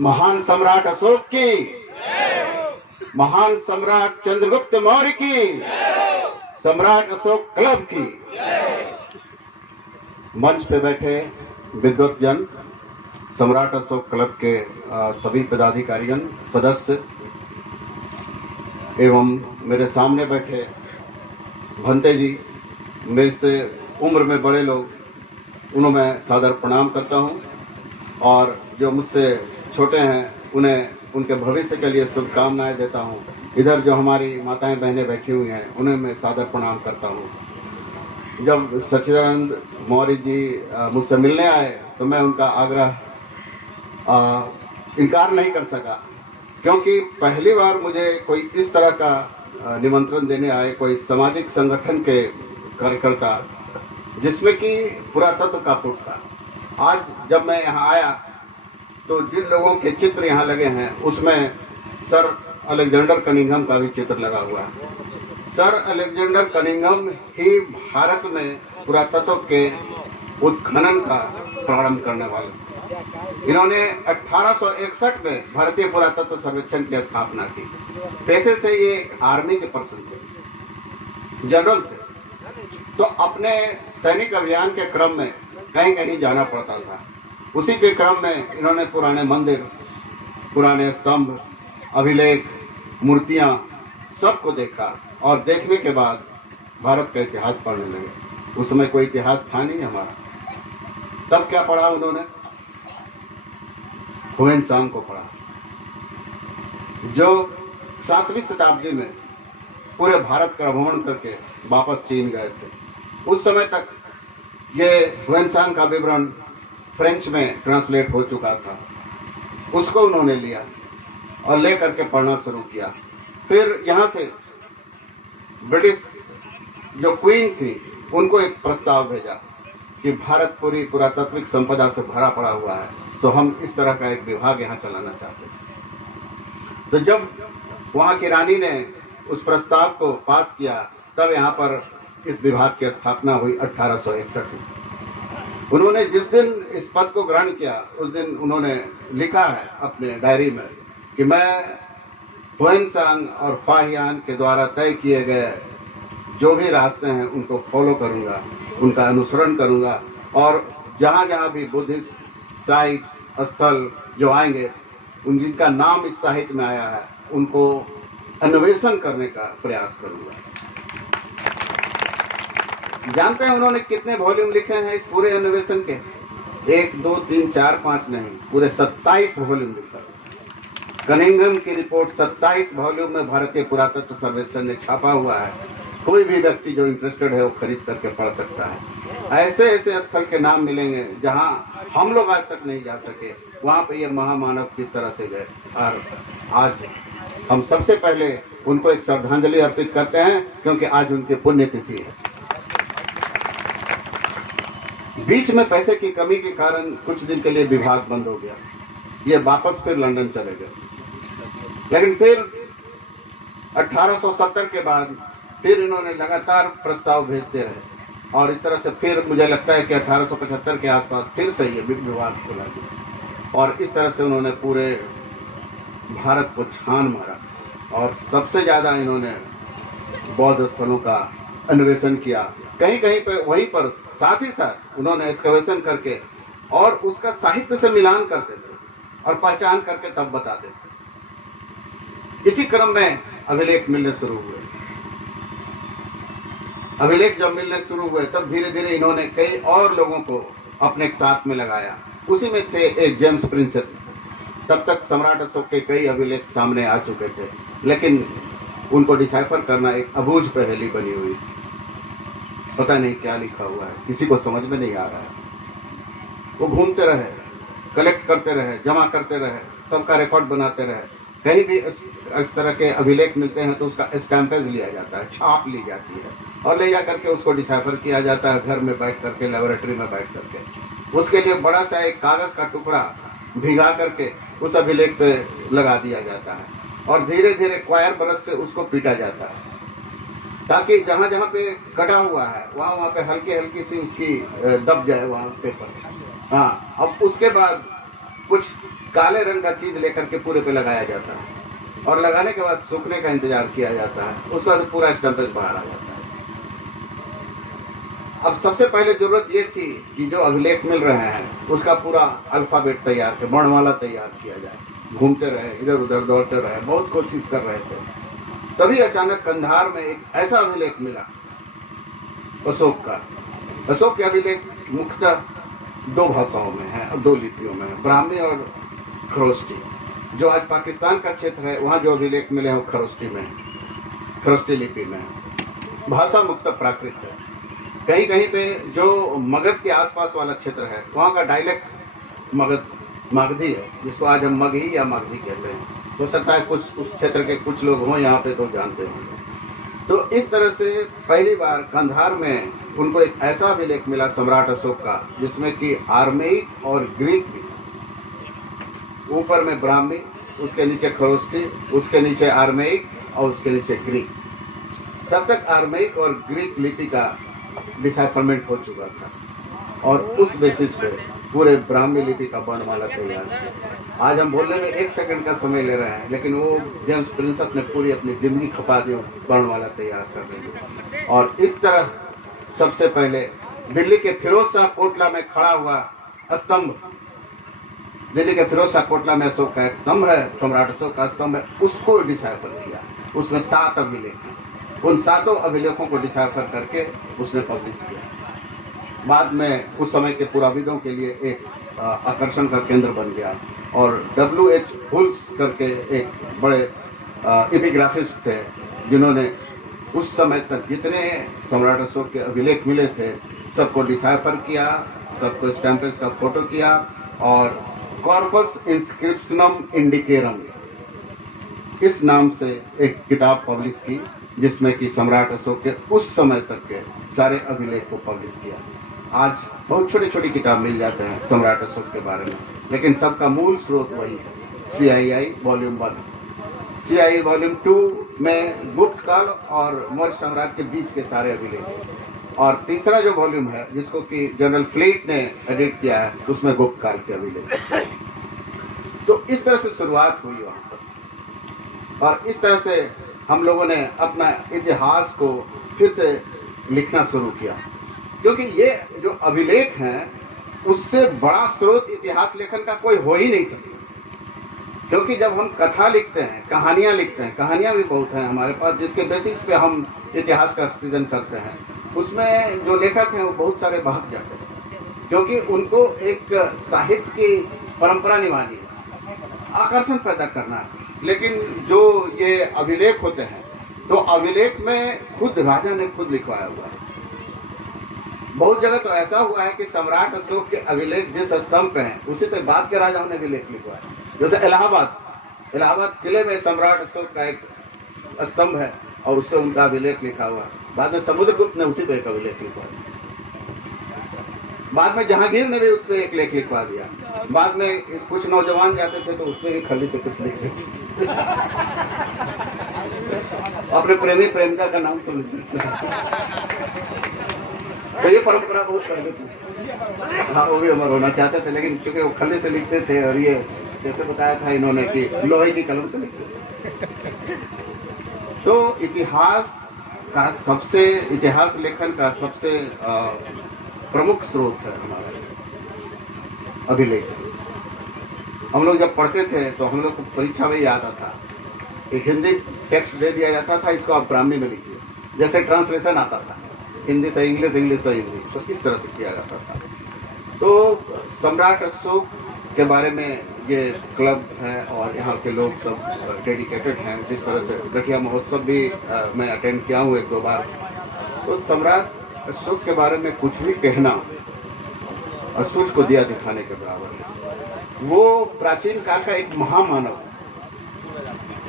महान सम्राट अशोक की, महान सम्राट चंद्रगुप्त मौर्य की, सम्राट अशोक क्लब की। मंच पे बैठे विद्वत जन, सम्राट अशोक क्लब के सभी पदाधिकारीगण, सदस्य एवं मेरे सामने बैठे भंते जी, मेरे से उम्र में बड़े लोग, उन्हें मैं सादर प्रणाम करता हूं। और जो मुझसे छोटे हैं उन्हें उनके भविष्य के लिए शुभकामनाएं देता हूं। इधर जो हमारी माताएं बहनें बैठी हुई हैं उन्हें मैं सादर प्रणाम करता हूं। जब सच्चिदानंद मौर्य जी मुझसे मिलने आए तो मैं उनका आग्रह इनकार नहीं कर सका, क्योंकि पहली बार मुझे कोई इस तरह का निमंत्रण देने आए, कोई सामाजिक संगठन के कार्यकर्ता जिसमें कि पुरातत्व का पुट था। आज जब मैं यहाँ आया तो जिन लोगों के चित्र यहाँ लगे हैं उसमें सर अलेक्जेंडर कनिंघम का भी चित्र लगा हुआ है। सर अलेक्जेंडर कनिंघम ही भारत में पुरातत्व के उत्खनन का प्रारंभ करने वाले थे। इन्होंने 1861 में भारतीय पुरातत्व सर्वेक्षण की स्थापना की। पैसे से ये आर्मी के पर्सन थे, जनरल थे, तो अपने सैनिक अभियान के क्रम में कहीं कहीं जाना पड़ता था। उसी के क्रम में इन्होंने पुराने मंदिर, पुराने स्तंभ, अभिलेख, मूर्तियां सबको देखा और देखने के बाद भारत का इतिहास पढ़ने लगे। उस समय कोई इतिहास था नहीं हमारा। तब क्या पढ़ा उन्होंने? हुएनसांग को पढ़ा, जो 7वीं शताब्दी में पूरे भारत का भ्रमण करके वापस चीन गए थे। उस समय तक ये हुएनसांग का विवरण फ्रेंच में ट्रांसलेट हो चुका था। उसको उन्होंने लिया और ले करके पढ़ना शुरू किया। फिर यहाँ से ब्रिटिश जो क्वीन थी उनको एक प्रस्ताव भेजा कि भारत पूरी पुरातात्विक संपदा से भरा पड़ा हुआ है, तो हम इस तरह का एक विभाग यहाँ चलाना चाहते हैं। तो जब वहाँ की रानी ने उस प्रस्ताव को पास किया तब यहाँ पर इस विभाग की स्थापना हुई 1861 में। उन्होंने जिस दिन इस पद को ग्रहण किया उस दिन उन्होंने लिखा है अपने डायरी में कि मैं हुएनसांग और फाहियान के द्वारा तय किए गए जो भी रास्ते हैं उनको फॉलो करूंगा, उनका अनुसरण करूंगा, और जहाँ जहाँ भी बुद्धिस्ट साइट्स स्थल जो आएंगे, उन जिनका नाम इस साहित्य में आया है, उनको अन्वेषण करने का प्रयास करूंगा। जानते हैं उन्होंने कितने वॉल्यूम लिखे हैं इस पूरे अन्वेषण के? 1, 2, 3, 4, 5 नहीं, पूरे 27 वॉल्यूम लिखा। कनिंघम की रिपोर्ट 27 वॉल्यूम में भारतीय पुरातत्व सर्वेक्षण ने छापा हुआ है। कोई भी व्यक्ति जो इंटरेस्टेड है वो खरीद करके पढ़ सकता है। ऐसे ऐसे स्थल के नाम मिलेंगे जहां हम लोग आज तक नहीं जा सके, वहां पे ये महामानव किस तरह से गए। और आज हम सबसे पहले उनको एक श्रद्धांजलि अर्पित करते हैं, क्योंकि आज उनकी पुण्यतिथि है। बीच में पैसे की कमी के कारण कुछ दिन के लिए विभाग बंद हो गया, ये वापस फिर लंदन चले गए। लेकिन फिर 1870 के बाद फिर इन्होंने लगातार प्रस्ताव भेजते रहे, और इस तरह से फिर मुझे लगता है कि 1875 के आसपास फिर से ये विभाग खुला गया, और इस तरह से उन्होंने पूरे भारत को छान मारा। और सबसे ज़्यादा इन्होंने बौद्ध स्थलों का अन्वेषण किया। कहीं कहीं पे वहीं पर साथ ही साथ उन्होंने एक्सकवेशन करके और उसका साहित्य से मिलान करते थे और पहचान करके तब बताते थे। इसी क्रम में अभिलेख मिलने शुरू हुए। अभिलेख जब मिलने शुरू हुए तब धीरे धीरे इन्होंने कई और लोगों को अपने साथ में लगाया। उसी में थे एक जेम्स प्रिंसेप। तब तक सम्राट अशोक के कई अभिलेख सामने आ चुके थे, लेकिन उनको डिसाइफर करना एक अबूझ पहेली बनी हुई थी। पता नहीं क्या लिखा हुआ है, किसी को समझ में नहीं आ रहा है। वो घूमते रहे, कलेक्ट करते रहे, जमा करते रहे, सबका रिकॉर्ड बनाते रहे। कहीं भी इस तरह के अभिलेख मिलते हैं तो उसका स्टैम्पेज लिया जाता है, छाप ली जाती है और ले जा करके उसको डिसाइफर किया जाता है घर में बैठ करके, लेबोरेटरी में बैठ करके। उसके लिए बड़ा सा एक कागज़ का टुकड़ा भिगा करके उस अभिलेख पे लगा दिया जाता है और धीरे धीरे क्वायर ब्रश से उसको पीटा जाता है, ताकि जहाँ जहाँ पे कटा हुआ है वहाँ पे हल्की हल्की सी उसकी दब जाए वहाँ पेपर। हाँ, अब उसके बाद कुछ काले रंग का चीज लेकर के पूरे पे लगाया जाता है और लगाने के बाद सूखने का इंतजार किया जाता है, उसके बाद पूरा स्टम्पेज बाहर आ जाता है। अब सबसे पहले जरूरत ये थी कि जो अभिलेख मिल रहे हैं उसका पूरा अल्फाबेट तैयार कर, वर्णमाला तैयार किया जाए। घूमते रहे, इधर उधर दौड़ते रहे, बहुत कोशिश कर रहे थे। तभी अचानक कंधार में एक ऐसा अभिलेख मिला अशोक का। अशोक के अभिलेख मुख्यतः 2 भाषाओं में है और 2 लिपियों में है, ब्राह्मी और खरोष्टी। जो आज पाकिस्तान का क्षेत्र है वहाँ जो अभिलेख मिले हैं वो खरोष्टी में, खरोष्टी लिपि में है। भाषा मुख्यतः प्राकृत है। कहीं कहीं पे जो मगध के आसपास वाला क्षेत्र है वहाँ का डायलेक्ट मगधी है, जिसको आज हम मगही या मगधी कहते हैं। हो सकता है कुछ उस क्षेत्र के कुछ लोग हों यहाँ पे तो जानते होंगे। तो इस तरह से पहली बार कंधार में उनको एक ऐसा अभिलेख मिला सम्राट अशोक का जिसमें कि आर्मेइक और ग्रीक भी, ऊपर में ब्राह्मी, उसके नीचे खरोष्टी, उसके नीचे आर्मेइक और उसके नीचे ग्रीक। तब तक आर्मेइक और ग्रीक लिपि का डिसाइफरमेंट हो चुका था और उस बेसिस पे पूरे ब्राह्मी लिपि का वर्णमाला तैयार किया। आज हम बोलने में 1 सेकंड का समय ले रहे हैं, लेकिन वो जेम्स प्रिंसेप ने पूरी अपनी जिंदगी खपा दी वर्णमाला तैयार करने में। और इस तरह सबसे पहले दिल्ली के फिरोज शाह कोटला में खड़ा हुआ स्तंभ, दिल्ली के फिरोज शाह कोटला में अशोक का एक स्तंभ है, सम्राट अशोक का स्तंभ है, उसको डिसाइफर किया। उसमें 7 अभिलेख हैं, उन 7 अभिलेखों को डिसाइफर करके उसने पब्लिश किया। बाद में उस समय के पुराविदों के लिए एक आकर्षण का केंद्र बन गया और W.H. हुल्स करके एक बड़े एपिग्राफिस्ट थे जिन्होंने उस समय तक जितने सम्राट अशोक के अभिलेख मिले थे सबको डिसाइफर किया, सबको स्टैम्पेज का फोटो किया और कॉर्पस इंस्क्रिप्शनम इंडिकेरम इस नाम से एक किताब पब्लिश की, जिसमें कि सम्राट अशोक के उस समय तक के सारे अभिलेख को पब्लिश किया। आज बहुत छोटी छोटी किताब मिल जाते हैं सम्राट अशोक के बारे में, लेकिन सबका मूल स्रोत वही है। CII वॉल्यूम 1, CII वॉल्यूम 2 में गुप्त काल और मौर्य साम्राज्य के बीच के सारे अभिलेख, और तीसरा जो वॉल्यूम है जिसको कि जनरल फ्लीट ने एडिट किया है उसमें गुप्त काल के अभिलेख। तो इस तरह से शुरुआत हुई वहाँ पर और इस तरह से हम लोगों ने अपना इतिहास को फिर से लिखना शुरू किया, क्योंकि ये जो अभिलेख हैं उससे बड़ा स्रोत इतिहास लेखन का कोई हो ही नहीं सकता। क्योंकि जब हम कथा लिखते हैं, कहानियाँ लिखते हैं, कहानियाँ भी बहुत हैं हमारे पास जिसके बेसिस पे हम इतिहास का सृजन करते हैं, उसमें जो लेखक हैं वो बहुत सारे बहक जाते हैं, क्योंकि उनको एक साहित्य की परंपरा निभानी है, आकर्षण पैदा करना है। लेकिन जो ये अभिलेख होते हैं तो अभिलेख में खुद राजा ने खुद लिखवाया हुआ है। बहुत जगह तो ऐसा हुआ है कि सम्राट अशोक के अभिलेख जिस स्तंभ पे हैं उसी पे बाद के राजाओं ने भी लेख लिखवाया। जैसे इलाहाबाद किले में सम्राट अशोक का एक स्तंभ है और उस पर उनका अभिलेख लिखा हुआ है। बाद में समुद्रगुप्त ने उसी पे एक अभिलेख लिखवाया। बाद में जहांगीर ने भी उस पर एक लेख लिखवा दिया। बाद में कुछ नौजवान जाते थे तो उस पर भी खली से कुछ लिख देते अपने प्रेमी प्रेमिका का नाम समझते। तो ये परंपरा बहुत पहले थी। हाँ, वो भी अमर होना चाहते थे, लेकिन क्योंकि वो खली से लिखते थे और ये जैसे बताया था इन्होंने कि लोहे की कलम से लिखते थे। तो इतिहास लेखन का सबसे प्रमुख स्रोत है हमारा अभिलेख। हम लोग जब पढ़ते थे तो हम लोग को परीक्षा में याद आता, एक हिंदी टेक्स्ट दे दिया जाता था, इसको आप ब्राह्मी में लिखिए, जैसे ट्रांसलेशन आता था हिंदी से इंग्लिश, इंग्लिश से हिंदी, तो इस तरह से किया जाता था। तो सम्राट अशोक के बारे में ये क्लब है और यहाँ के लोग सब डेडिकेटेड हैं। जिस तरह से गठिया महोत्सव भी मैं अटेंड किया हूँ 1-2 बार। तो सम्राट अशोक के बारे में कुछ भी कहना असूझ को दिया दिखाने के बराबर है। वो प्राचीन काल का एक महामानव,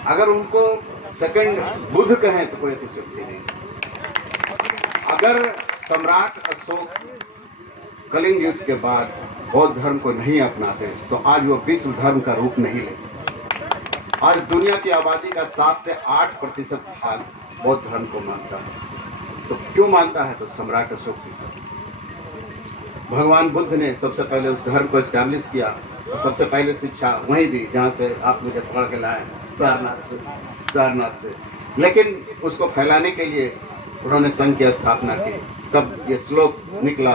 अगर उनको सेकंड बुद्ध कहें तो कोई अतिशयोक्ति नहीं। अगर सम्राट अशोक कलिंग युद्ध के बाद बौद्ध धर्म को नहीं अपनाते तो आज वो विश्व धर्म का रूप नहीं लेते। आज दुनिया की आबादी का 7 से 8% भाग बौद्ध धर्म को मानता है। तो क्यों मानता है? तो सम्राट अशोक की। भगवान बुद्ध ने सबसे पहले उस धर्म को एस्टैब्लिश किया सबसे पहले शिक्षा वहीं दी जहाँ से आप मुझे पकड़ के लाए, सारनाथ से। लेकिन उसको फैलाने के लिए उन्होंने संघ की स्थापना की। तब ये श्लोक निकला,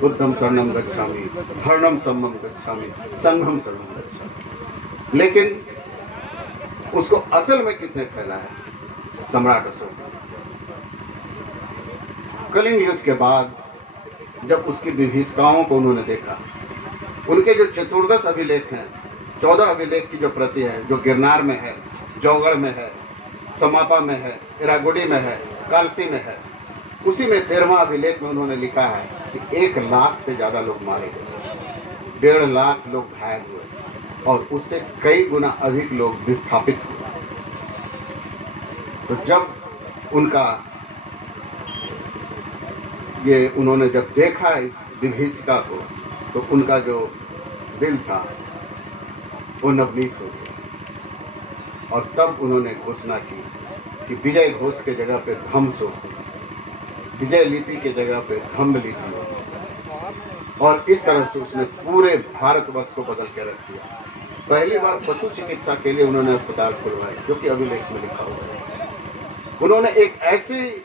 बुद्धम शरणम गच्छामि, धर्मम सम्मम गच्छामि, संघम शरणम गच्छामि। लेकिन उसको असल में किसने फैलाया? सम्राट अशोक। कलिंग युद्ध के बाद जब उसकी विभीषिकाओं को उन्होंने देखा, उनके जो 14 अभिलेख हैं, 14 अभिलेख की जो प्रति है, जो गिरनार में है, जौगढ़ में है, समापा में है, इरागुड़ी में है, कालसी में है, उसी में 13वां अभिलेख में उन्होंने लिखा है कि 1 लाख से ज्यादा लोग मारे गए, 1.5 लाख लोग घायल हुए और उससे कई गुना अधिक लोग विस्थापित हुए। तो जब उनका ये उन्होंने जब देखा इस विभीषिका को, तो उनका जो दिल था वो नवनीत हो गया और तब उन्होंने घोषणा की कि विजय घोष के जगह पे धम्स हो, विजय लिपि के जगह पे धम्म लिपि हो। और इस तरह से उसने पूरे भारतवर्ष को बदल के रख दिया। पहली बार पशु चिकित्सा के लिए उन्होंने अस्पताल खुलवाए, जो कि अभिलेख में लिखा हुआ है। उन्होंने एक ऐसी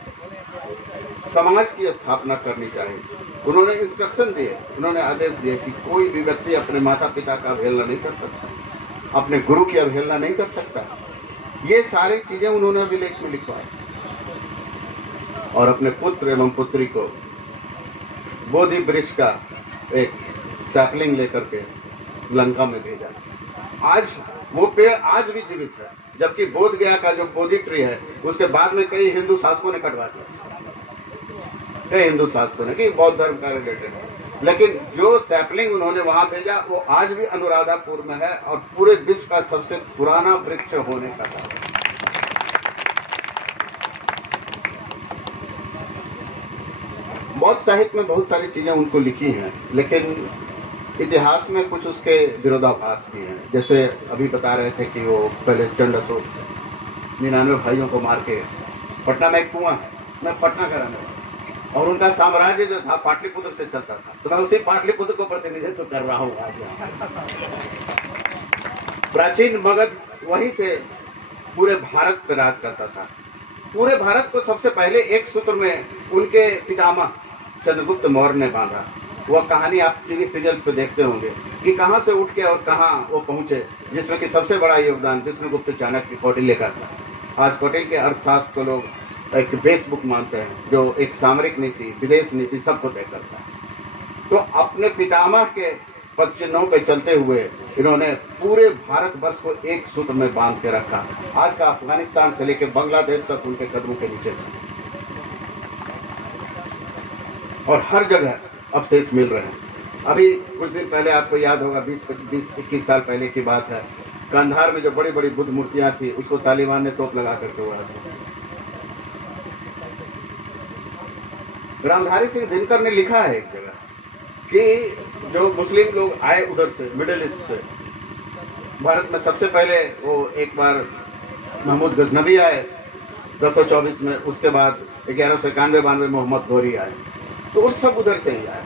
समाज की स्थापना करनी चाहिए। उन्होंने इंस्ट्रक्शन दिए, उन्होंने आदेश दिए कि कोई भी व्यक्ति अपने माता पिता का अवहेलना नहीं कर सकता, अपने गुरु की अवहेलना नहीं कर सकता। ये सारी चीजें उन्होंने अभिलेख में लिखवाई और अपने पुत्र एवं पुत्री को बोधि वृक्ष का एक सैपलिंग लेकर के लंका में भेजा। आज वो पेड़ आज भी जीवित है, जबकि बोध गया का जो बोधि ट्री है उसके बाद में कई हिंदू शासकों ने कटवा दिया, कई हिंदू शासकों ने, कि बौद्ध धर्म का रिलेटेड है। लेकिन जो सैपलिंग उन्होंने वहां भेजा वो आज भी अनुराधापुर में है और पूरे विश्व का सबसे पुराना वृक्ष होने का कारण। बहुत साहित्य में बहुत सारी चीजें उनको लिखी हैं, लेकिन इतिहास में कुछ उसके विरोधाभास भी हैं। जैसे अभी बता रहे थे कि वो पहले चंड अशोक 99 भाइयों को मार के, पटना में एक कुआं है, मैं पटना का रहने वाला, और उनका साम्राज्य जो था पाटलिपुत्र से चलता था, तो मैं उसी पाटलिपुत्र को प्रतिनिधित्व कर रहा हूँ आज यहाँ। प्राचीन मगध वहीं से पूरे भारत पर राज करता था। पूरे भारत को सबसे पहले एक सूत्र में उनके पितामह चंद्रगुप्त मौर्य ने बांधा। वह कहानी आप टीवी सीरियल पे देखते होंगे कि कहां से उठ के और कहां वो पहुंचे, जिसमें कि सबसे बड़ा योगदान विष्णुगुप्त चाणक्य कौटिल्य का था। आज कौटिल्य के अर्थशास्त्र को लोग एक बेस बुक मानते हैं, जो एक सामरिक नीति, विदेश नीति सबको तय करता है। तो अपने पितामह के पद चिन्हों पे चलते हुए इन्होंने पूरे भारतवर्ष को एक सूत्र में बांध के रखा। आज का अफगानिस्तान से लेकर बांग्लादेश तक उनके कदमों के नीचे था और हर जगह अवशेष मिल रहे हैं। अभी कुछ दिन पहले आपको याद होगा, 20-21 साल पहले की बात है, कंधार में जो बड़ी बड़ी बुद्ध मूर्तियां थी उसको तालिबान ने तोप लगा करके उड़ा दिया। रामधारी सिंह दिनकर ने लिखा है एक जगह कि जो मुस्लिम लोग आए उधर से, मिडिल ईस्ट से, भारत में सबसे पहले वो एक बार महमूद गजनबी आए 1024 में, उसके बाद 1191-92 मोहम्मद गौरी आए, तो उन सब उधर से ही आए।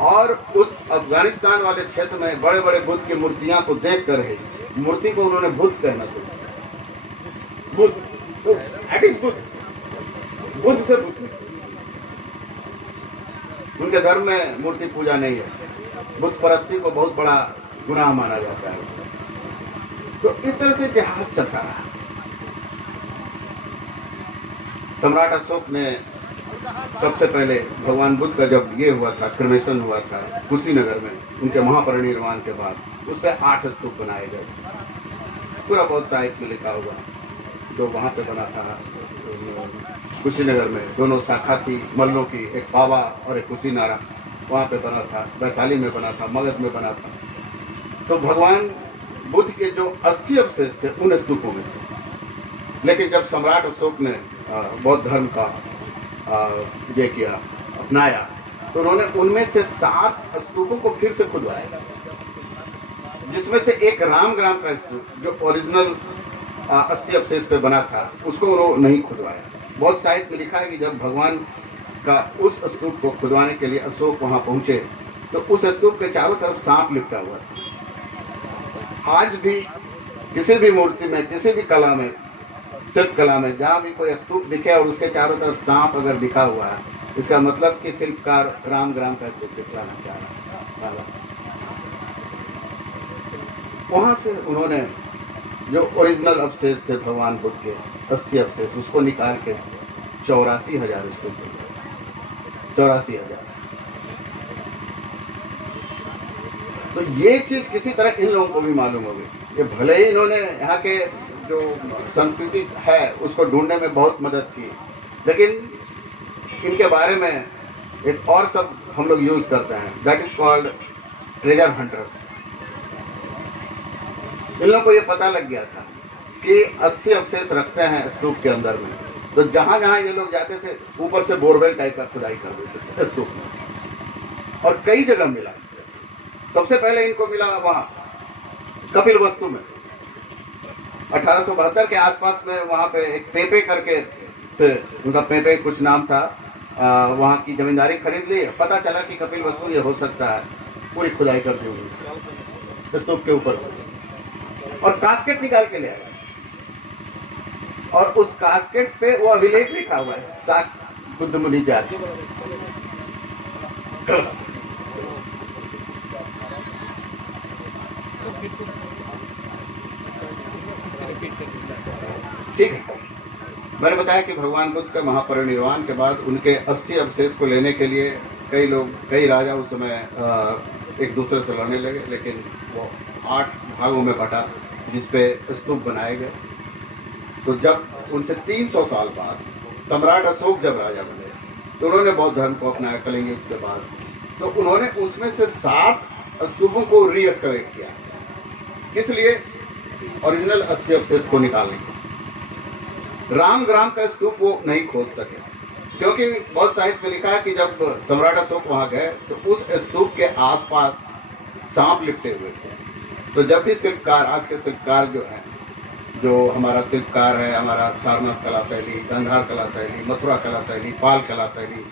और उस अफगानिस्तान वाले क्षेत्र में बड़े बड़े बुद्ध की मूर्तियां को देख कर ही मूर्ति को उन्होंने बुद्ध कहना शुरू किया। बुद्ध, दैट इज बुद्ध, बुद्ध से बुद्ध। उनके धर्म में मूर्ति पूजा नहीं है, बुद्ध परस्ती को बहुत बड़ा गुनाह माना जाता है। तो इस तरह से इतिहास चलता रहा। सम्राट अशोक ने सबसे पहले भगवान बुद्ध का जब ये हुआ था, क्रमेशन हुआ था कुशीनगर में, उनके महापरिनिर्वाण के बाद उस पर 8 स्तूप बनाए गए। पूरा बहुत साहित्य में लिखा हुआ, जो वहाँ पे बना था कुशीनगर में। दोनों शाखा थी मल्लों की, एक पावा और एक कुशीनारा, वहाँ पे बना था। वैशाली में बना था, मगध में बना था। तो भगवान बुद्ध के जो अस्थि अवशेष थे उन स्तूपों में थे। लेकिन जब सम्राट अशोक ने बौद्ध धर्म का ये किया, अपनाया, तो उन्होंने उनमें से 7 स्तूपों को फिर से खुदवाया, जिसमें से एक रामग्राम का स्तूप जो ओरिजिनल अस्थि अवशेष पे बना था उसको उन्होंने नहीं खुदवाया। बहुत साहित्य में लिखा है कि जब भगवान का उस स्तूप को खुदवाने के लिए अशोक वहां पहुंचे तो उस स्तूप के चारों तरफ सांप लिपटा हुआ था। आज भी किसी भी मूर्ति में, किसी भी कला में, शिल्प कला में जहाँ भी कोई स्तूप दिखे और उसके चारों तरफ सांप अगर दिखा हुआ है, इसका मतलब कि शिल्पकार रामग्राम का स्तूप दिखलाना चाह रहा है। वहां से उन्होंने जो ओरिजिनल अवशेष थे भगवान बुद्ध के अस्थि अवशेष, उसको निकाल के 84,000 स्तूप, 84,000। तो ये चीज किसी तरह इन लोगों को भी मालूम हो गई। ये भले ही इन्होंने यहाँ के जो संस्कृति है उसको ढूंढने में बहुत मदद की, लेकिन इनके बारे में एक और शब्द हम लोग यूज करते हैं, that is called treasure hunter. इन लोगों को ये पता लग गया था कि अस्थि अवशेष रखते हैं स्तूप के अंदर में, तो जहां जहां ये लोग जाते थे ऊपर से बोरवेल टाइप का खुदाई कर देते थे स्तूप में, और कई जगह मिला। सबसे पहले इनको मिला वहां कपिल वस्तु में 1872 के आसपास में। वहां पे एक पेपे करके थे, उनका पेपे कुछ नाम था, वहां की जमींदारी खरीद ली। पता चला कि कपिल वस्तु ये हो सकता है, पूरी खुदाई कर दी उन्होंने स्तूप के ऊपर से, और कास्केट निकाल के ले आए, और उस कास्केट पे वो अभिलेख लिखा हुआ है, साक बुद्ध मुनि जाति। ठीक है, मैंने बताया कि भगवान बुद्ध के महापरिनिर्वाण के बाद उनके अस्थि अवशेष को लेने के लिए कई राजा उस समय एक दूसरे से लड़ने लगे, लेकिन वो 8 भागों में बटा जिसपे स्तूप बनाए गए। तो जब उनसे 300 साल बाद सम्राट अशोक जब राजा बने तो उन्होंने बौद्ध धर्म को अपनाया कलिंग युग के बाद। तो उन्होंने उसमें से 7 स्तूपों को रीएस्कवेट किया, इसलिए ओरिजिनल अस्थि अवशेष को निकालने के। रामग्राम का स्तूप वो नहीं खोद सके, क्योंकि बौद्ध साहित्य में लिखा है कि जब सम्राट अशोक वहां गए तो उस स्तूप के आसपास सांप लिपटे हुए थे। तो जब भी शिल्पकार, आज के शिल्पकार जो हैं, जो हमारा शिल्पकार है, हमारा सारनाथ कला शैली, गंधार कला शैली, मथुरा कला शैली, पाल कला शैली,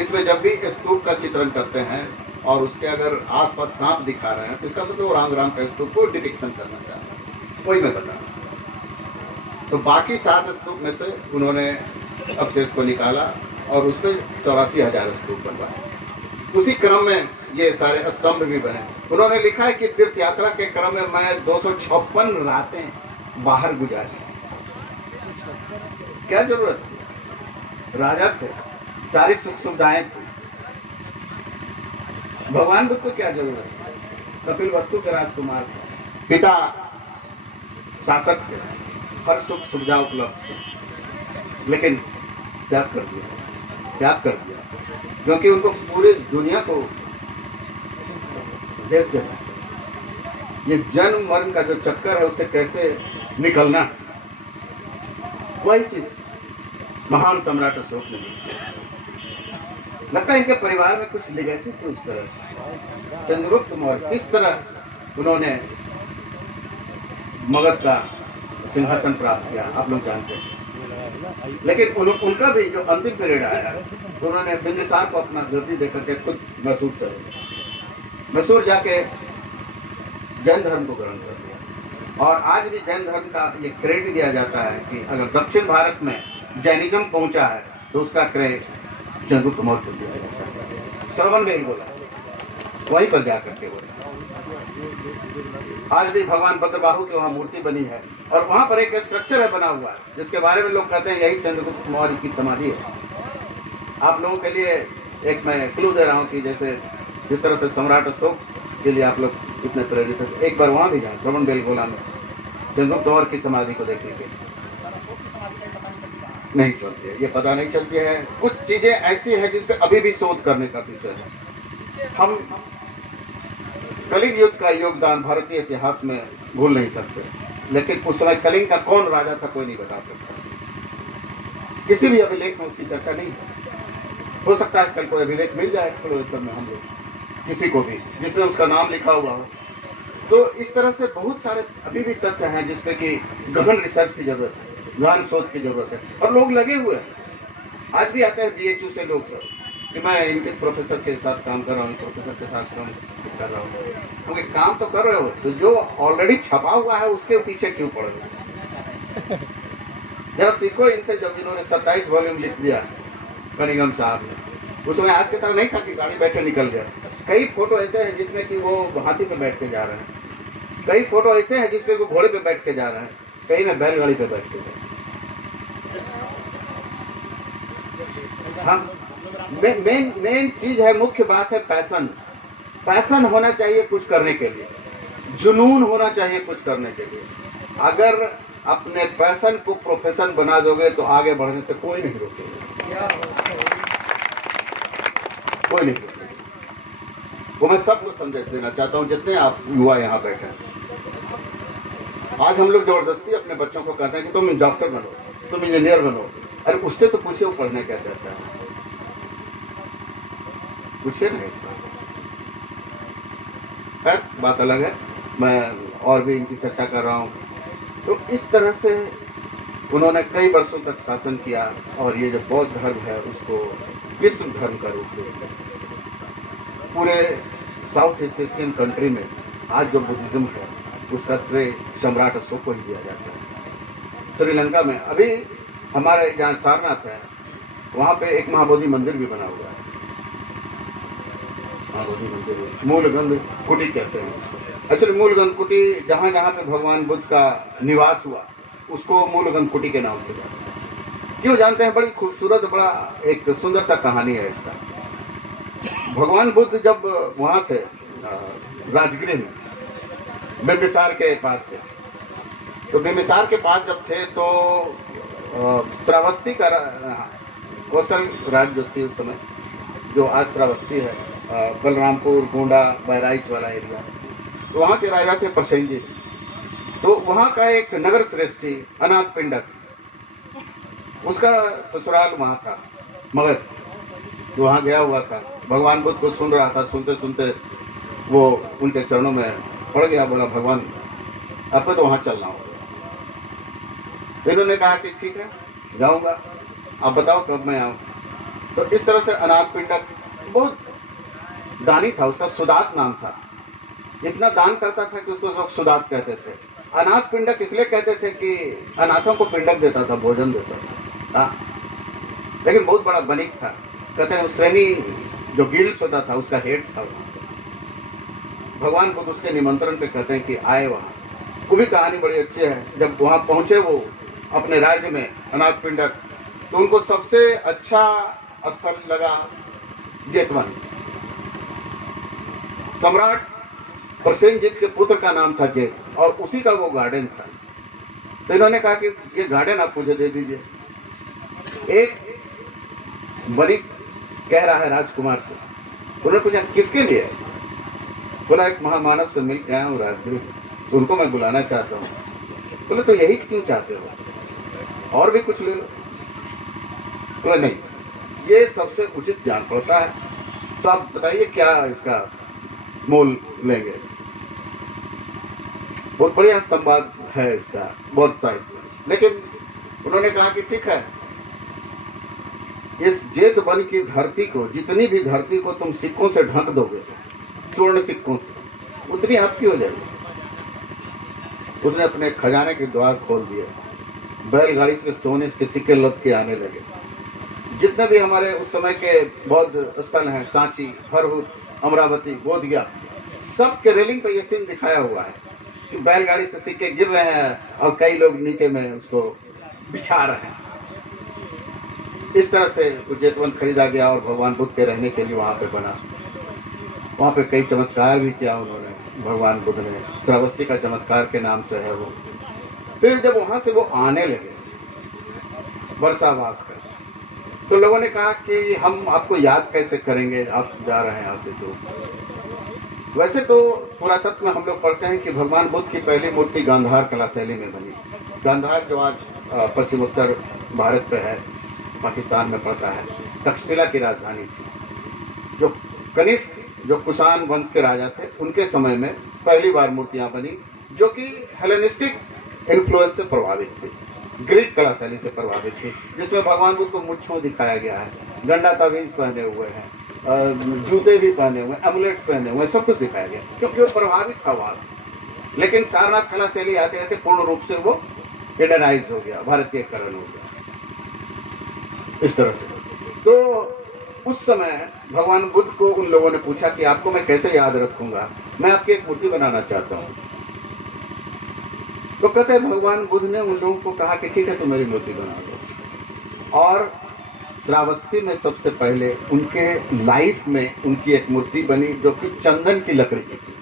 इसमें जब भी स्तूप का चित्रण करते हैं और उसके अगर आसपास सांप दिखा रहे हैं तो इसका मतलब वो रामग्राम का स्तूप को डिपिक्शन करना चाह रहे हैं, वही मैं बता रहा हूँ। तो बाकी 7 स्तूप में से उन्होंने अवशेष को निकाला और उस पर 84,000 स्तूप बनवाए। उसी क्रम में ये सारे स्तंभ भी बने। उन्होंने लिखा है कि तीर्थ यात्रा के क्रम में मैं 256 रातें बाहर गुजारी। क्या जरूरत थी? राजा थे, सारी सुख सुविधाएं थी, भगवान बुद्ध को क्या जरूरत है? कपिल वस्तु के राजकुमार थे, पिता शासक थे, हर सुख सुविधा उपलब्ध थी, लेकिन त्याग कर दिया, क्योंकि उनको पूरी दुनिया को संदेश देना है। ये जन्म मरण का जो चक्कर है उससे कैसे निकलना है, वही चीज महान सम्राट अशोक ने की। लगता है इनके परिवार में कुछ लेगेसी थी उस तरह। चंद्रगुप्त मौर्य किस तरह उन्होंने मगध का सिंहासन प्राप्त किया आप लोग जानते हैं, लेकिन उनका भी जो अंतिम पीरियड आया तो उन्होंने बिंदुसार को अपना गद्दी देकर के खुद मैसूर चले गए। मैसूर जाके जैन धर्म को ग्रहण कर दिया, और आज भी जैन धर्म का ये क्रेडिट दिया जाता है कि अगर दक्षिण भारत में जैनिज्म पहुंचा है तो उसका क्रेडिट चंद्रगुप्त मौर्य को दिया जाता है। श्रवण बेल बोला, वहीं पर जा करके बोला। आज भी भगवान भद्रबाहु की वहाँ मूर्ति बनी है, और वहाँ पर एक स्ट्रक्चर है बना हुआ है जिसके बारे में लोग कहते हैं यही चंद्रगुप्त मौर्य की समाधि है। आप लोगों के लिए एक मैं क्लू दे रहा हूँ कि जैसे जिस तरह से सम्राट अशोक के लिए आप लोग इतने प्रेरित हैं, एक बार वहाँ भी जाएं श्रवण बेलगोला में चंद्रगुप्त मौर्य की समाधि को देखने के लिए। नहीं चलती है, ये पता नहीं चलती है। कुछ चीजें ऐसी हैं जिस पे अभी भी शोध करने का विषय है। हम कलिंग युद्ध का योगदान भारतीय इतिहास में भूल नहीं सकते, लेकिन उस समय कलिंग का कौन राजा था कोई नहीं बता सकता। किसी भी अभिलेख में उसकी चर्चा नहीं है। हो सकता है कल कोई अभिलेख मिल जाए एक्सप्लोरेशन में हम लोग किसी को भी जिसमें उसका नाम लिखा हुआ हो। तो इस तरह से बहुत सारे अभी भी तथ्य हैं जिसपे कि गहन रिसर्च की जरूरत है, गहन शोध की जरूरत है, और लोग लगे हुए हैं। आज भी आते हैं BHU से लोग सब, कि मैं इनके प्रोफेसर के साथ काम कर रहा हूँ, प्रोफेसर के साथ काम कर रहा हूँ। क्योंकि काम तो कर रहे हो, तो जो ऑलरेडी छपा हुआ है उसके पीछे क्यों पड़ गए? जरा सीखो इनसे, जब इन्होंने 27 वॉल्यूम लिख दिया कनिंघम साहब ने। उस समय आज की तरह नहीं था कि गाड़ी बैठे निकल गया। कई फोटो ऐसे हैं जिसमें कि वो हाथी पे बैठ के जा रहे हैं, कई फोटो ऐसे हैं जिसमें वो घोड़े पे बैठ के जा रहे हैं, कई में बैलगाड़ी पे बैठ के जा रहे हैं। हाँ, मेन चीज है, मुख्य बात है पैशन। पैशन होना चाहिए कुछ करने के लिए, जुनून होना चाहिए कुछ करने के लिए। अगर अपने पैशन को प्रोफेशन बना दोगे तो आगे बढ़ने से कोई नहीं रोकेगा, कोई नहीं रोकेगा। वो मैं सबको संदेश देना चाहता हूं, जितने आप युवा यहाँ बैठे हैं। आज हम लोग जबरदस्ती अपने बच्चों को कहते हैं कि तुम डॉक्टर बनो, तुम इंजीनियर बनो। अरे उससे तो पूछे वो पढ़ने क्या चाहता है, पूछे नहीं। खैर बात अलग है, मैं और भी इनकी चर्चा कर रहा हूँ। तो इस तरह से उन्होंने कई वर्षों तक शासन किया और ये जो बौद्ध धर्म है उसको विश्व धर्म का रूप दे दिया। पूरे साउथ ईस्ट एशियन कंट्री में आज जो बुद्धिज्म है उसका श्रेय सम्राट अशोक को ही दिया जाता है। श्रीलंका में अभी हमारे जहाँ सारनाथ है वहाँ पे एक महाबोधि मंदिर भी बना हुआ है। महाबोधि मंदिर मूलगंध कुटी कहते हैं। एक्चुअली मूलगंध कुटी जहाँ जहाँ पे भगवान बुद्ध का निवास हुआ उसको मूलगंध कुटी के नाम से जानते हैं। क्यों जानते हैं? बड़ी खूबसूरत, बड़ा एक सुंदर सा कहानी है इसका। भगवान बुद्ध जब वहाँ थे राजगृह में, बिंबिसार के पास थे, तो बिंबिसार के पास जब थे तो श्रावस्ती का कौशल राज्य जो थी उस समय, जो आज श्रावस्ती है, बलरामपुर, गोंडा, बहराइच वाला एरिया, तो वहाँ के राजा थे प्रसेनजीत। तो वहाँ का एक नगर श्रेष्ठी अनाथ पिंडक, उसका ससुराल वहाँ था मगध, तो वहाँ गया हुआ था। भगवान बुद्ध को सुन रहा था, सुनते सुनते वो उनके चरणों में पड़ गया, बोला भगवान आपको तो वहाँ चलना होगा। इन्होंने कहा कि ठीक है जाऊँगा, आप बताओ कब मैं आऊँ। तो इस तरह से अनाथ पिंडक बहुत दानी था, उसका सुदात नाम था। इतना दान करता था कि उसको लोग सुदात कहते थे। अनाथ पिंडक इसलिए कहते थे कि अनाथों को पिंडक देता था, भोजन देता था। लेकिन बहुत बड़ा बनिक था, कहते हैं श्रेणी जो गिल्ड्स होता था उसका हेड था। भगवान बुद्ध उसके निमंत्रण पे कहते हैं कि आए वहाँ। वो भी कहानी बड़ी अच्छी है। जब वहाँ पहुँचे वो अपने राज्य में अनाथ पिंडक, तो उनको सबसे अच्छा स्थल लगा जेतवन। सम्राट प्रसेनजीत के पुत्र का नाम था जेत और उसी का वो गार्डन था। तो इन्होंने कहा कि ये गार्डन आप मुझे दे दीजिए। एक बनिक कह रहा है राजकुमार से, उन्होंने पूछा किसके लिए? बोला एक महामानव से मिल के आया हूँ राजगृह, तो उनको मैं बुलाना चाहता हूँ। बोले तो यही क्यों चाहते हो, और भी कुछ ले लो। बोला नहीं, ये सबसे उचित जान पड़ता है, तो आप बताइए क्या इसका मोल लेंगे। बहुत बढ़िया संवाद है इसका बहुत साहित्य में। लेकिन उन्होंने कहा कि ठीक है, इस जेत वन की धरती को, जितनी भी धरती को तुम सिक्कों से ढक दोगे, स्वर्ण सिक्कों से, उतनी आपकी हो जाएगी। उसने अपने खजाने के द्वार खोल दिए, बैलगाड़ी से सोने के सिक्के लद के आने लगे। जितने भी हमारे उस समय के बौद्ध स्थल हैं, सांची, हरहुत, अमरावती, बोधगया, सब के रेलिंग पे ये सीन दिखाया हुआ है कि बैलगाड़ी से सिक्के गिर रहे हैं और कई लोग नीचे में उसको बिछा रहे हैं। इस तरह से जेतवन खरीदा गया और भगवान बुद्ध के रहने के लिए वहाँ पे बना। वहाँ पे कई चमत्कार भी किया उन्होंने, भगवान बुद्ध ने। श्रावस्ती का चमत्कार के नाम से है वो। फिर जब वहाँ से वो आने लगे वर्षावास कर, तो लोगों ने कहा कि हम आपको याद कैसे करेंगे, आप जा रहे हैं यहाँ से। तो वैसे तो पुरातत्व में हम लोग पढ़ते हैं कि भगवान बुद्ध की पहली मूर्ति गांधार कला शैली में बनी। गांधार जो आज पश्चिम उत्तर भारत पे है, पाकिस्तान में पड़ता है, तक्षशिला की राजधानी थी। जो कनिष्क, जो कुषाण वंश के राजा थे, उनके समय में पहली बार मूर्तियां बनी, जो कि हेलेनिस्टिक इन्फ्लुएंस से प्रभावित थी। ग्रीक कला शैली से प्रभावित थी, जिसमें भगवान बुद्ध को मुच्छों दिखाया गया है, गंडा तावीज पहने हुए हैं, जूते भी पहने हुए, एमुलेट्स पहने हुए, सब कुछ दिखाया गया क्योंकि वो प्रभावित था वहां से। लेकिन सारनाथ कला शैली आते आते पूर्ण रूप से वो इंडियनाइज हो गया, भारतीयकरण हो गया इस तरह से। तो उस समय भगवान बुद्ध को उन लोगों ने पूछा कि आपको मैं कैसे याद रखूंगा, मैं आपकी एक मूर्ति बनाना चाहता हूं। तो कहते हैं भगवान बुद्ध ने उन लोगों को कहा कि ठीक है, तो मेरी मूर्ति बना दो। और श्रावस्ती में सबसे पहले उनके लाइफ में उनकी एक मूर्ति बनी जो कि चंदन की लकड़ी की थी,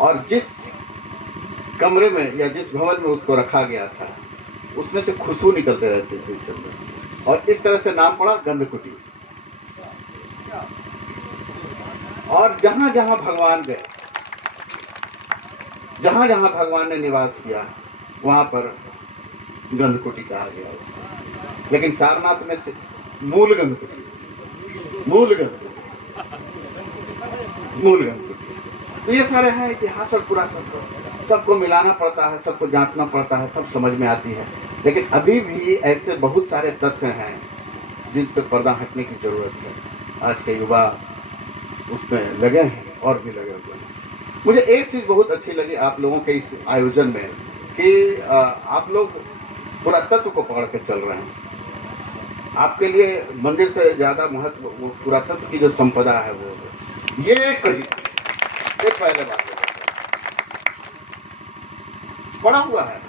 और जिस कमरे में या जिस भवन में उसको रखा गया था उसमें से खुशबू निकलते रहते थे चंदन, और इस तरह से नाम पड़ा गंधकुटी। और जहां जहां भगवान गए, जहां जहां भगवान ने निवास किया, वहां पर गंधकुटी कहा गया उसको। लेकिन सारनाथ में से मूल गंधकुटी, तो ये सारे हैं इतिहास और पुरातत्व, सबको मिलाना पड़ता है, सबको जांचना पड़ता है, तब समझ में आती है। लेकिन अभी भी ऐसे बहुत सारे तथ्य हैं जिन पे पर्दा हटने की जरूरत है। आज के युवा उसमें लगे हैं और भी लगे हुए हैं। मुझे एक चीज बहुत अच्छी लगी आप लोगों के इस आयोजन में कि आप लोग पुरातत्व को पकड़ के चल रहे हैं। आपके लिए मंदिर से ज्यादा महत्व पुरातत्व की जो संपदा है वो है। ये पहले बात पड़ा हुआ है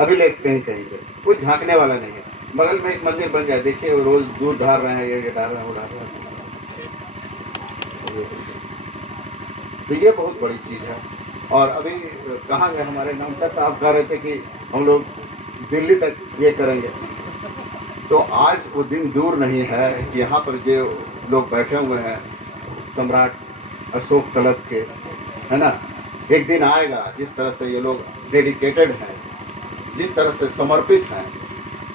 अभिलेख कहीं कहीं पे, कोई झांकने वाला नहीं है। बगल में एक मंदिर बन जाए, देखिए रोज दूध ढार रहे हैं, ये डाल रहे हैं, वो डाल रहे हैं। तो ये बहुत बड़ी चीज है। और अभी कहाँ गए हमारे नामता साहब कह रहे थे कि हम लोग दिल्ली तक ये करेंगे। तो आज वो दिन दूर नहीं है कि यहाँ पर जो लोग बैठे हुए हैं सम्राट अशोक क्लब के, है ना, एक दिन आएगा जिस तरह से ये लोग डेडिकेटेड हैं, जिस तरह से समर्पित हैं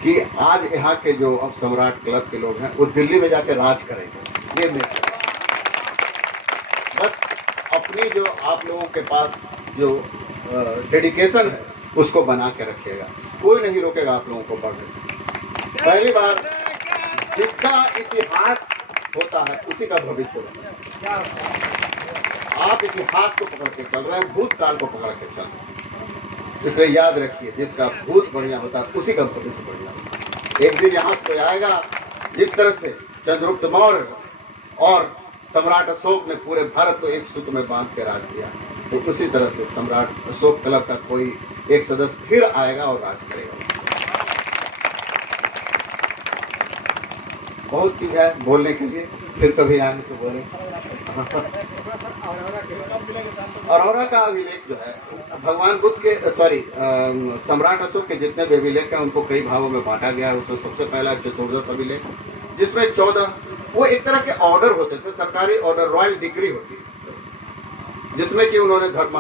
कि आज यहाँ के जो अब सम्राट क्लब के लोग हैं वो दिल्ली में जाकर राज करेंगे। ये मेरा बस अपनी जो आप लोगों के पास जो डेडिकेशन है उसको बना के रखिएगा, कोई नहीं रोकेगा आप लोगों को बढ़ने से। पहली बार जिसका इतिहास होता है उसी का भविष्य होता है। आप इतिहास को पकड़ के चल रहे हैं, भूतकाल को पकड़ के चल रहे हैं। इसलिए याद रखिए, जिसका भूत बढ़िया होता है उसी का भविष्य बढ़िया होता है। एक दिन यहाँ से कोई आएगा, जिस तरह से चंद्रगुप्त मौर्य और सम्राट अशोक ने पूरे भारत को एक सूत्र में बांध के राज किया, तो उसी तरह से सम्राट अशोक क्लब का कोई एक सदस्य फिर आएगा और राज करेगा। बहुत चीज है बोलने के लिए, फिर कभी आएंगे तो बोले। अरोरा का अभिलेख जो है भगवान बुद्ध के सम्राट अशोक के जितने भी अभिलेख हैं उनको कई भागों में बांटा गया है। उसमें सबसे पहला चतुर्दश अभिलेख, जिसमें 14 वो एक तरह के ऑर्डर होते थे, सरकारी ऑर्डर, रॉयल डिग्री होती थी, जिसमें कि उन्होंने धर्म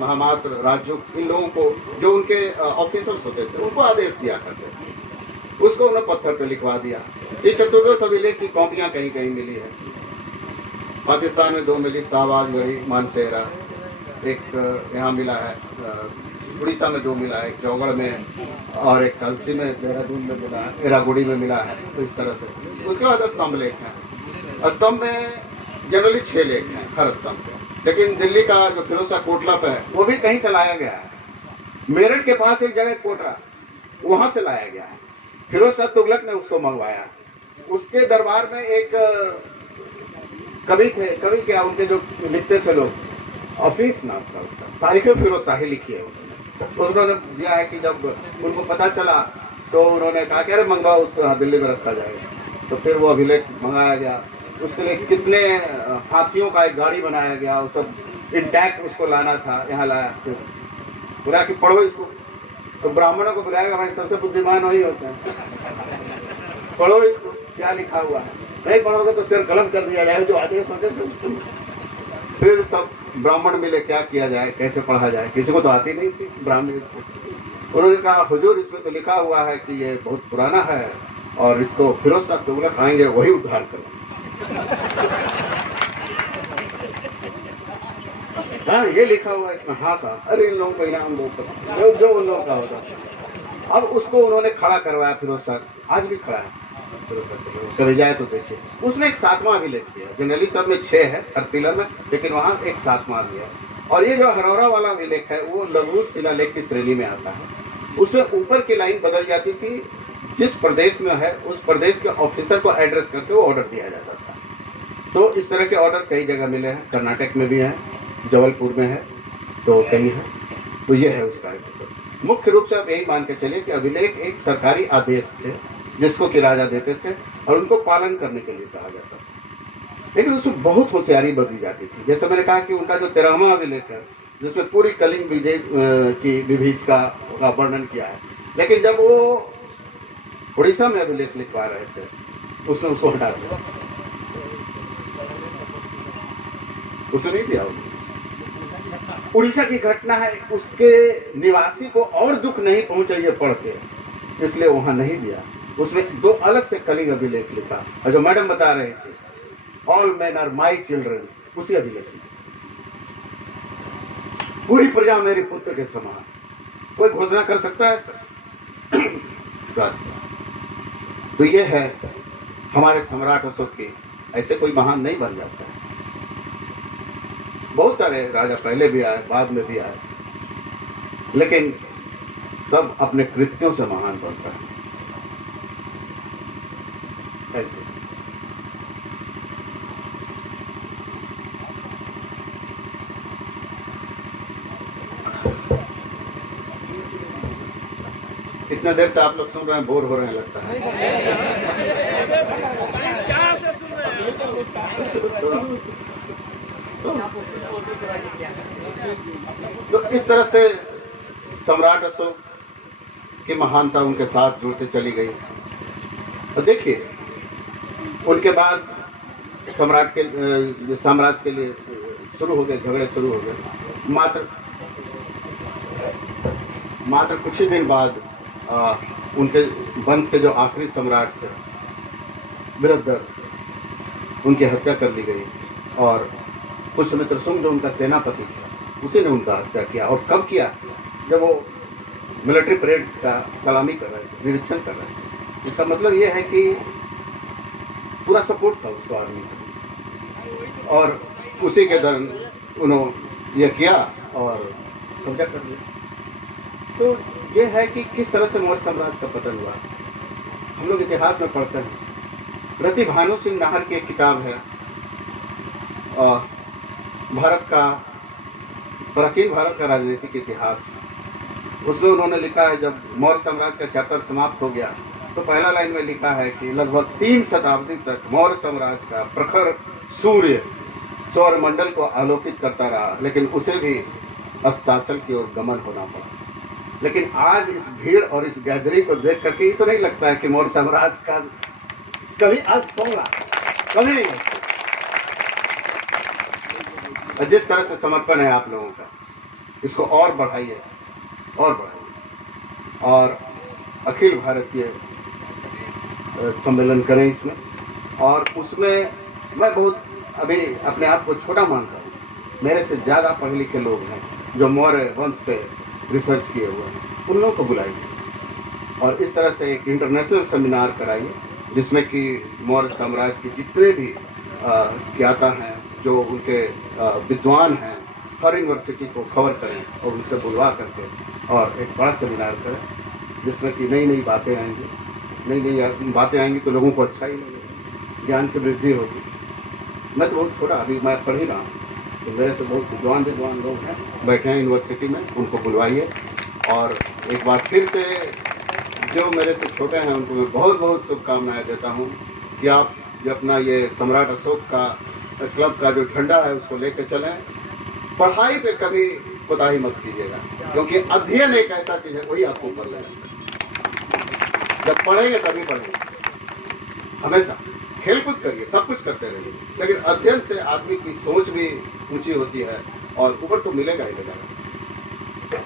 महामात्र राजयोग इन लोगों को जो उनके ऑफिसर्स होते थे उनको आदेश दिया करते थे, उसको उन्होंने पत्थर पर लिखवा दिया। ये चतुर्दश अभिलेख की कॉपियां कहीं कहीं मिली है। पाकिस्तान में 2 मिली, शाहबाजगढ़ी, मानसेरा, एक यहाँ मिला है, उड़ीसा में 2 मिला है, एक चौगढ़ में और एक कलसी में, देहरादून में मिला है, एरागुड़ी में मिला है। तो इस तरह से उसके बाद स्तंभ लेख हैं। स्तंभ में जनरली 6 लेख हैं हर स्तंभ पे, लेकिन दिल्ली का जो फिरोज शाह कोटला है वो भी कहीं से लाया गया है। मेरठ के पास एक जगह कोटरा, वहां से लाया गया है। फिरोज शाह तुगलक ने उसको मंगवाया। उसके दरबार में एक कवि थे, कवि क्या उनके जो लिखते थे लोग, आफीफ नाम था उसका, तारीख फिरोज शाही लिखी है उन्होंने दिया है कि जब उनको पता चला तो उन्होंने कहा कि अरे मंगवाओ उसको, यहाँ दिल्ली में रखा जाएगा। तो फिर वो अभिलेख मंगाया गया। उसके लिए कितने हाथियों का एक गाड़ी बनाया गया, वो सब इंटैक्ट उसको लाना था, यहाँ लाया। फिर बोला कि पढ़ो इसको, तो ब्राह्मणों को बुलाएगा, भाई सबसे बुद्धिमान वही होते हैं, पढ़ो इसको क्या लिखा हुआ है, नहीं पढ़ोगे तो सिर कलम कर दिया जाए, जो आदेश होते थे। फिर सब ब्राह्मण मिले, क्या किया जाए, कैसे पढ़ा जाए, किसी को तो आती नहीं थी ब्राह्मण इसको। उन्होंने कहा हुजूर इसमें तो लिखा हुआ है कि ये बहुत पुराना है और इसको फिरोज शाह तुगलक आएंगे वही उद्धार करें। हाँ ये लिखा हुआ है इसमें, हाँ साहब, अरे इन लोगों को इनाम दो, जो उन लोगों का होता था। अब उसको उन्होंने खड़ा करवाया, फिरोज सर आज भी खड़ा है, फिरोज सर कभी जाए तो देखिए। उसने एक 7वां अभिलेख किया, जनरली सब में 6 है हर पिलर में, लेकिन वहाँ एक 7वां भी है। और ये जो हरौरा वाला अभिलेख है वो लघु शिलालेख की श्रेणी में आता है। उसमें ऊपर की लाइन बदल जाती थी, जिस प्रदेश में है उस प्रदेश के ऑफिसर को एड्रेस करके वो ऑर्डर दिया जाता था। तो इस तरह के ऑर्डर कई जगह मिले हैं, कर्नाटक में भी है, जबलपुर में है, तो कहीं है। तो ये है उसका मुख्य रूप से आप यही मान के चलिए कि अभिलेख एक सरकारी आदेश थे जिसको कि राजा देते थे और उनको पालन करने के लिए कहा जाता था। लेकिन उसमें बहुत होशियारी बदली जाती थी। जैसे मैंने कहा कि उनका जो 13वां अभिलेख है जिसमें पूरी कलिंग विजय की विभीषिका का वर्णन किया है, लेकिन जब वो उड़ीसा में अभिलेख लिखवा रहे थे उसने उसको हटा दिया, उसने नहीं दिया। उड़ीसा की घटना है, उसके निवासी को और दुख नहीं पहुंचा ये पढ़ के, इसलिए वहां नहीं दिया। उसने 2 अलग से कलिंग अभिलेख लिखा, और जो मैडम बता रहे थे all men are my children, उसी अभिलेख में पूरी प्रजा मेरे पुत्र के समान। कोई घोषणा कर सकता है सर? तो ये है हमारे सम्राट अशोक की, ऐसे कोई महान नहीं बन जाता है। बहुत सारे राजा पहले भी आए, बाद में भी आए, लेकिन सब अपने कृत्यों से महान बनता है। Thank you. इतने देर से आप लोग सुन रहे हैं, बोर हो रहे हैं लगता है। तो इस तरह से सम्राट अशोक की महानता उनके साथ जुड़ते चली गई। और देखिए उनके बाद साम्राज्य के लिए शुरू हो गए झगड़े, शुरू हो गए। मात्र कुछ ही दिन बाद उनके वंश के जो आखिरी सम्राट थे बृहद्रथ, उनकी हत्या कर दी गई। और पुष्यमित्र शुंग जो उनका सेनापति था उसी ने उनका हत्या किया। और कब किया? जब वो मिलिट्री परेड का सलामी कर रहे थे, निरीक्षण कर रहे थे। इसका मतलब ये है कि पूरा सपोर्ट था उसको आर्मी का, और उसी के दौरान उन्होंने ये किया और कब्जा कर लिया। तो ये है कि किस तरह से मौर्य साम्राज्य का पतन हुआ। हम लोग इतिहास में पढ़ते हैं, रति भानु सिंह नाहर की एक किताब है, भारत का प्राचीन भारत का राजनीतिक इतिहास। उसमें उन्होंने लिखा है जब मौर्य साम्राज्य का चैप्टर समाप्त हो गया तो पहला लाइन में लिखा है कि लगभग 3 शताब्दी तक मौर्य साम्राज्य का प्रखर सूर्य सौरमंडल को आलोकित करता रहा, लेकिन उसे भी अस्ताचल की ओर गमन होना पड़ा। लेकिन आज इस भीड़ और इस गैदरिंग को देख करके ये तो नहीं लगता है कि मौर्य साम्राज्य का कभी अस्त होगा, कभी नहीं। जिस तरह से समर्पण है आप लोगों का, इसको और बढ़ाइए और अखिल भारतीय सम्मेलन करें इसमें। और उसमें मैं बहुत अभी अपने आप को छोटा मानता हूँ, मेरे से ज़्यादा पढ़े लिखे लोग हैं जो मौर्य वंश पे रिसर्च किए हुए हैं, उन लोगों को बुलाइए और इस तरह से एक इंटरनेशनल सेमिनार कराइए जिसमें कि मौर्य साम्राज्य के जितने भी ज्ञाता हैं, जो उनके विद्वान हैं, हर यूनिवर्सिटी को खबर करें और उनसे बुलवा करके और एक बड़ा सेमिनार करें जिसमें कि नई नई बातें आएंगी तो लोगों को अच्छा ही लगेगा, ज्ञान की वृद्धि होगी। मैं तो बहुत छोटा, अभी मैं पढ़ ही रहा हूँ, तो मेरे से बहुत विद्वान लोग हैं बैठे हैं यूनिवर्सिटी में, उनको बुलवाइए। और एक बार फिर से जो मेरे से छोटे हैं उनको मैं बहुत बहुत शुभकामनाएं देता हूँ कि आप जो अपना ये सम्राट अशोक का क्लब का जो झंडा है उसको लेकर चलें। पढ़ाई पे कभी कोताही मत कीजिएगा, क्योंकि अध्ययन एक ऐसा चीज़ है वही आपको ऊपर ले जाता है। जब पढ़ेंगे तभी पढ़ेंगे, हमेशा खेलकूद करिए, सब कुछ करते रहिए, लेकिन अध्ययन से आदमी की सोच भी ऊंची होती है और ऊपर तो मिलेगा ही मिलेगा।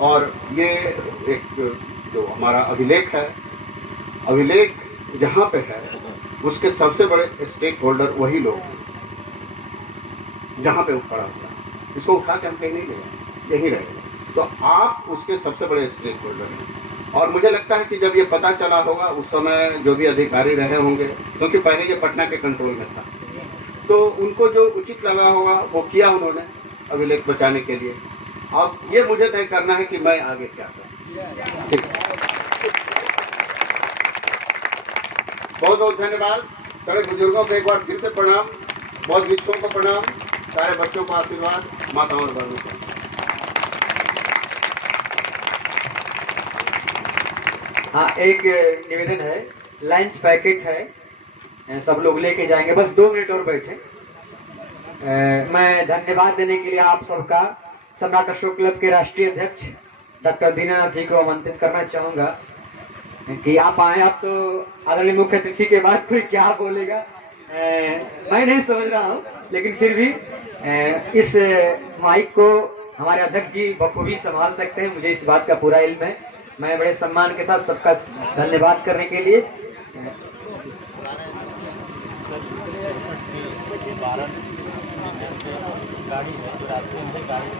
और ये एक जो हमारा अभिलेख है, अभिलेख जहाँ पे है उसके सबसे बड़े स्टेक होल्डर वही लोग हैं जहाँ पे वो खड़ा होता है। इसको उठा के हम कहीं नहीं ले, यही रहेगा। तो आप उसके सबसे बड़े स्टेक होल्डर हैं। और मुझे लगता है कि जब ये पता चला होगा उस समय जो भी अधिकारी रहे होंगे, क्योंकि पहले ये पटना के कंट्रोल में था, तो उनको जो उचित लगा होगा वो किया उन्होंने अभिलेख बचाने के लिए। अब ये मुझे तय करना है कि मैं आगे क्या करूं। ठीक है, बहुत बहुत धन्यवाद। सारे बुजुर्गों को एक बार फिर से प्रणाम, बहुत भिक्षुओं को प्रणाम, सारे बच्चों को आशीर्वाद, माताओं और बहनों को। हाँ, एक निवेदन है, लंच पैकेट है, सब लोग लेके जाएंगे, बस 2 मिनट और बैठे। मैं धन्यवाद देने के लिए आप सबका सम्राट अशोक क्लब के राष्ट्रीय अध्यक्ष डॉक्टर दीनानाथ जी को आमंत्रित करना चाहूंगा कि आप आए। आप तो आदरणीय मुख्य अतिथि के बाद कोई क्या बोलेगा मैं नहीं समझ रहा हूँ, लेकिन फिर भी इस माइक को हमारे अध्यक्ष जी बखूबी संभाल सकते हैं, मुझे इस बात का पूरा इल्म है। मैं बड़े सम्मान के साथ सबका धन्यवाद करने के लिए गाड़ी है, तो रास्ते में गाड़ी